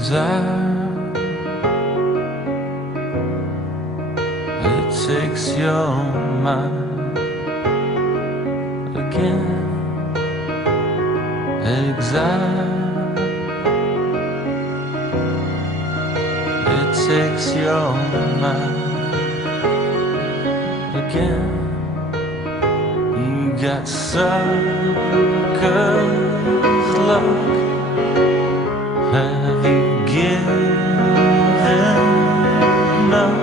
exile. It takes your mind again. Exile. It takes your mind again. You got suckers luck. Have you given up?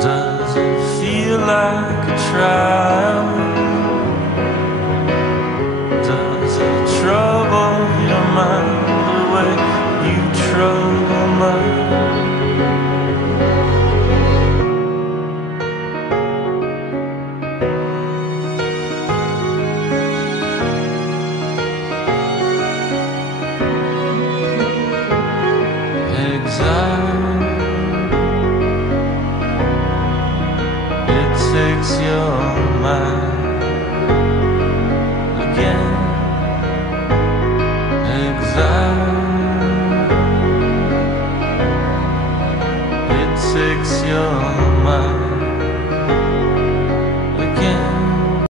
Does it feel like a trial? Does it trouble your mind the way you trouble mine? Exile. It takes your mind